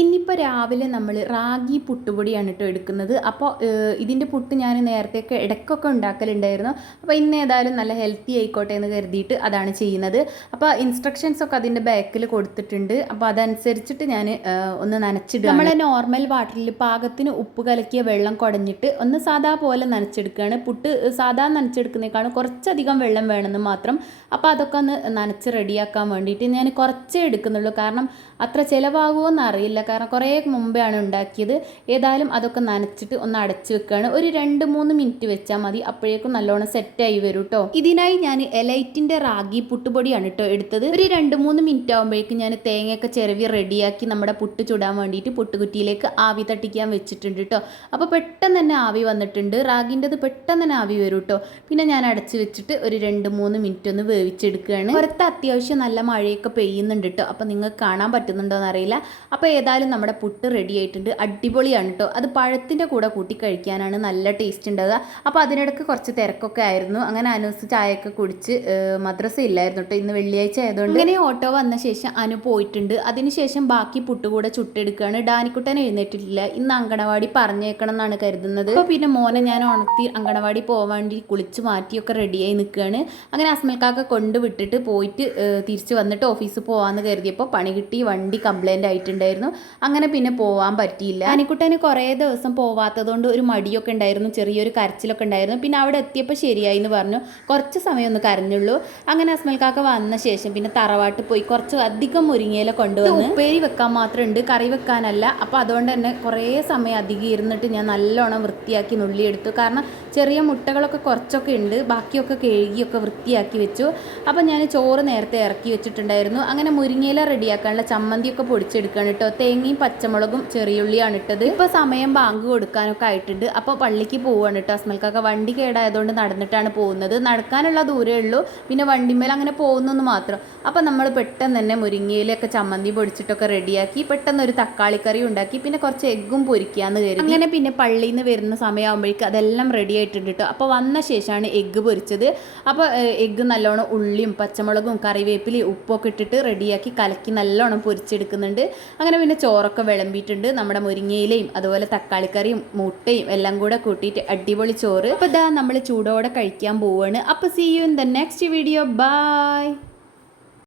ഇന്നിപ്പോൾ രാവിലെ നമ്മൾ റാഗി പുട്ടുപൊടിയാണ് കേട്ടോ എടുക്കുന്നത്. അപ്പോൾ ഇതിൻ്റെ പുട്ട് ഞാൻ നേരത്തെയൊക്കെ ഇടയ്ക്കൊക്കെ ഉണ്ടാക്കലുണ്ടായിരുന്നു. അപ്പോൾ ഇന്ന് ഏതായാലും നല്ല ഹെൽത്തി ആയിക്കോട്ടെ എന്ന് കരുതിയിട്ട് അതാണ് ചെയ്യുന്നത്. അപ്പോൾ ഇൻസ്ട്രക്ഷൻസൊക്കെ അതിൻ്റെ ബാക്കിൽ കൊടുത്തിട്ടുണ്ട്. അപ്പോൾ അതനുസരിച്ചിട്ട് ഞാൻ ഒന്ന് നനച്ചിടുക. നമ്മൾ നോർമൽ വാട്ടറിൽ പാകത്തിന് ഉപ്പ് കലക്കിയ വെള്ളം കുടഞ്ഞിട്ട് ഒന്ന് സാധാ പോലെ നനച്ചെടുക്കുകയാണ്. പുട്ട് സാധാ നനച്ചെടുക്കുന്നതിനേക്കാളും കുറച്ചധികം വെള്ളം വേണമെന്ന് മാത്രം. അപ്പോൾ അതൊക്കെ ഒന്ന് നനച്ച് റെഡിയാക്കാൻ വേണ്ടിയിട്ട് ഞാൻ കുറച്ചേ എടുക്കുന്നുള്ളൂ. കാരണം അത്ര ചിലവാകുമോ എന്നറിയില്ല. കാരണം കുറേ മുമ്പാണ് ഉണ്ടാക്കിയത്. ഏതായാലും അതൊക്കെ നനച്ചിട്ട് ഒന്ന് അടച്ച് വെക്കുകയാണ്. ഒരു 2-3 മിനിറ്റ് വെച്ചാൽ മതി. അപ്പോഴേക്കും നല്ലോണം സെറ്റായി വരും കേട്ടോ. ഇതിനായി ഞാൻ എലൈറ്റിൻ്റെ റാഗി പുട്ടുപൊടിയാണ് കേട്ടോ എടുത്തത്. ഒരു 2-3 മിനിറ്റ് ആകുമ്പോഴേക്കും ഞാൻ തേങ്ങയൊക്കെ ചിരവി റെഡിയാക്കി നമ്മുടെ പുട്ട് ചുടാൻ വേണ്ടിയിട്ട് പുട്ടുകുറ്റിയിലേക്ക് ആവി തട്ടിക്കാൻ വെച്ചിട്ടുണ്ട് കേട്ടോ. അപ്പോൾ പെട്ടെന്ന് തന്നെ ആവി വന്നിട്ടുണ്ട്. റാഗിൻ്റെത് പെട്ടെന്ന് തന്നെ ആവി വരും കേട്ടോ. പിന്നെ ഞാൻ അടച്ച് വെച്ചിട്ട് ഒരു 2-3 മിനിറ്റ് ഒന്ന് വേവിച്ചെടുക്കുകയാണ്. പുറത്ത് അത്യാവശ്യം നല്ല മഴയൊക്കെ പെയ്യുന്നുണ്ട് കേട്ടോ. അപ്പോൾ നിങ്ങൾക്ക് കാണാൻ പറ്റുന്നുണ്ടോ എന്നറിയില്ല. അപ്പോൾ ഏതായാലും നമ്മുടെ പുട്ട് റെഡി ആയിട്ടുണ്ട്. അടിപൊളിയാണ് കേട്ടോ. അത് പഴത്തിൻ്റെ കൂടെ കൂട്ടി കഴിക്കാനാണ് നല്ല ടേസ്റ്റ് ഉണ്ടാവുക. അപ്പോൾ അതിനിടയ്ക്ക് കുറച്ച് തിരക്കൊക്കെ ആയിരുന്നു. അങ്ങനെ അനൂസ് ചായയൊക്കെ കുടിച്ച് മദ്രസ ഇല്ലായിരുന്നു കേട്ടോ. ഇന്ന് വെള്ളിയാഴ്ച ആയതുകൊണ്ട് അങ്ങനെ ഓട്ടോ വന്ന ശേഷം അനു പോയിട്ടുണ്ട്. അതിനുശേഷം ബാക്കി പുട്ട് കൂടെ ചുട്ടെടുക്കുകയാണ്. ഡാനിക്കുട്ടൻ എഴുന്നേറ്റിട്ടില്ല. ഇന്ന് അങ്കണവാടി പറഞ്ഞേക്കണം എന്നാണ് കരുതുന്നത്. അപ്പോൾ പിന്നെ മോനെ ഞാൻ ഉണർത്തി അങ്കണവാടി പോകാൻ വേണ്ടി കുളിച്ച് മാറ്റിയൊക്കെ റെഡിയായി നിൽക്കുകയാണ്. അങ്ങനെ അസ്മൽക്കാക്ക കൊണ്ടുവിട്ടിട്ട് പോയിട്ട് തിരിച്ച് വന്നിട്ട് ഓഫീസിൽ പോകാമെന്ന് കരുതിയപ്പോൾ പണി കിട്ടി. വണ്ടി കംപ്ലൈൻ്റ് ആയിട്ടുണ്ടായിരുന്നു. അങ്ങനെ പിന്നെ പോവാൻ പറ്റിയില്ല. അനിക്കുട്ടന് കുറേ ദിവസം പോവാത്തതുകൊണ്ട് ഒരു മടിയൊക്കെ ഉണ്ടായിരുന്നു, ചെറിയൊരു കരച്ചിലൊക്കെ ഉണ്ടായിരുന്നു. പിന്നെ അവിടെ എത്തിയപ്പോൾ ശരിയായി എന്ന് പറഞ്ഞു. കുറച്ച് സമയം ഒന്ന് കരഞ്ഞുള്ളൂ. അങ്ങനെ അസ്മൽക്കാക്ക വന്ന ശേഷം പിന്നെ തറവാട്ട് പോയി കുറച്ച് അധികം മുരിങ്ങയില കൊണ്ടുവന്ന് ഉപ്പേരി വെക്കാൻ മാത്രം ഉണ്ട്, കറി വെക്കാനല്ല. അപ്പോൾ അതുകൊണ്ട് തന്നെ കുറേ സമയം അധികം ഇരുന്നിട്ട് ഞാൻ നല്ലോണം വൃത്തിയാക്കി നുള്ളിയെടുത്തു. കാരണം ചെറിയ മുട്ടകളൊക്കെ കുറച്ചൊക്കെ ഉണ്ട്, ബാക്കിയൊക്കെ കഴുകിയൊക്കെ വൃത്തിയാക്കി വെച്ചു. അപ്പോൾ ഞാൻ ചോറ് നേരത്തെ ഇറക്കി വെച്ചിട്ടുണ്ടായിരുന്നു. അങ്ങനെ മുരിങ്ങയില റെഡിയാക്കാനുള്ള ചമ്മന്തിയൊക്കെ പൊടിച്ചെടുക്കുകയാണ് കേട്ടോ. തേങ്ങയും പച്ചമുളകും ചെറിയുള്ളിയാണ് ഇട്ടത്. ഇപ്പോൾ സമയം ബാങ്ക് കൊടുക്കാനൊക്കെ ആയിട്ടുണ്ട്. അപ്പോൾ പള്ളിക്ക് പോവുകയാണ് കേട്ടോ. അസ്മൽക്കൊക്കെ വണ്ടി കേടായതുകൊണ്ട് നടന്നിട്ടാണ് പോകുന്നത്. നടക്കാനുള്ള ദൂരമേ ഉള്ളൂ. പിന്നെ വണ്ടിമേൽ അങ്ങനെ പോകുന്നെന്ന് മാത്രം. അപ്പോൾ നമ്മൾ പെട്ടെന്ന് തന്നെ മുരിങ്ങയിലൊക്കെ ചമ്മന്തി പൊടിച്ചിട്ടൊക്കെ റെഡിയാക്കി പെട്ടെന്ന് ഒരു തക്കാളിക്കറി ഉണ്ടാക്കി. പിന്നെ കുറച്ച് എഗ്ഗും പൊരിക്കാന്ന് കരുതി. അങ്ങനെ പിന്നെ പള്ളിയിൽ നിന്ന് വരുന്ന സമയമാകുമ്പോഴേക്കും അതെല്ലാം റെഡി ആയിട്ടുണ്ട് കേട്ടോ. അപ്പോൾ വന്ന ശേഷമാണ് എഗ്ഗ് പൊരിച്ചത്. അപ്പോൾ എഗ്ഗ് നല്ലോണം ഉള്ളിയും പച്ചമുളകും കറിവേപ്പിലയും ഉപ്പൊക്കെ ഇട്ടിട്ട് റെഡിയാക്കി കലക്കി നല്ലോണം പൊരിച്ചെടുക്കുന്നുണ്ട്. അങ്ങനെ പിന്നെ ചോറൊക്കെ വിളമ്പിയിട്ടുണ്ട്. നമ്മുടെ മുരിങ്ങയിലയും അതുപോലെ തക്കാളിക്കറിയും മുട്ടയും എല്ലാം കൂടെ കൂട്ടിയിട്ട് അടിപൊളി ചോറ്. അപ്പോൾ ഇതാ നമ്മൾ ചൂടോടെ കഴിക്കാൻ പോവുകയാണ്. അപ്പോൾ see you in the next video. By.